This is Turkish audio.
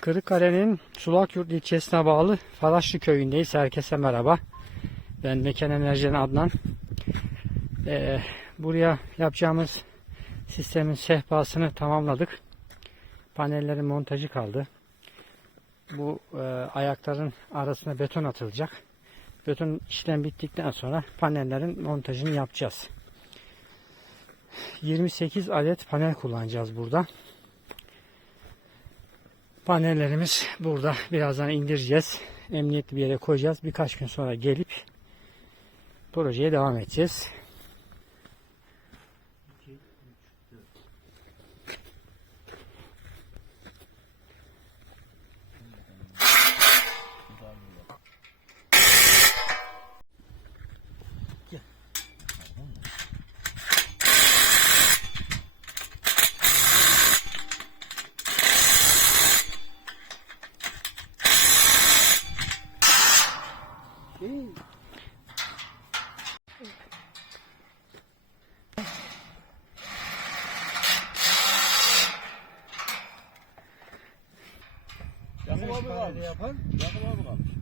Kırıkkale'nin Sulakyurt ilçesine bağlı Faraşlı köyündeyiz. Herkese merhaba. Ben Mekan Enerji'den Adnan. Ee, buraya yapacağımız sistemin sehpasını tamamladık. Panellerin montajı kaldı. Bu e, ayakların arasına beton atılacak. Beton işlem bittikten sonra panellerin montajını yapacağız. 28 adet panel kullanacağız burada. Panellerimiz burada. Birazdan indireceğiz. Emniyetli bir yere koyacağız. Birkaç gün sonra gelip projeye devam edeceğiz. Yakın abi kalmış. Yakın abi kalmış.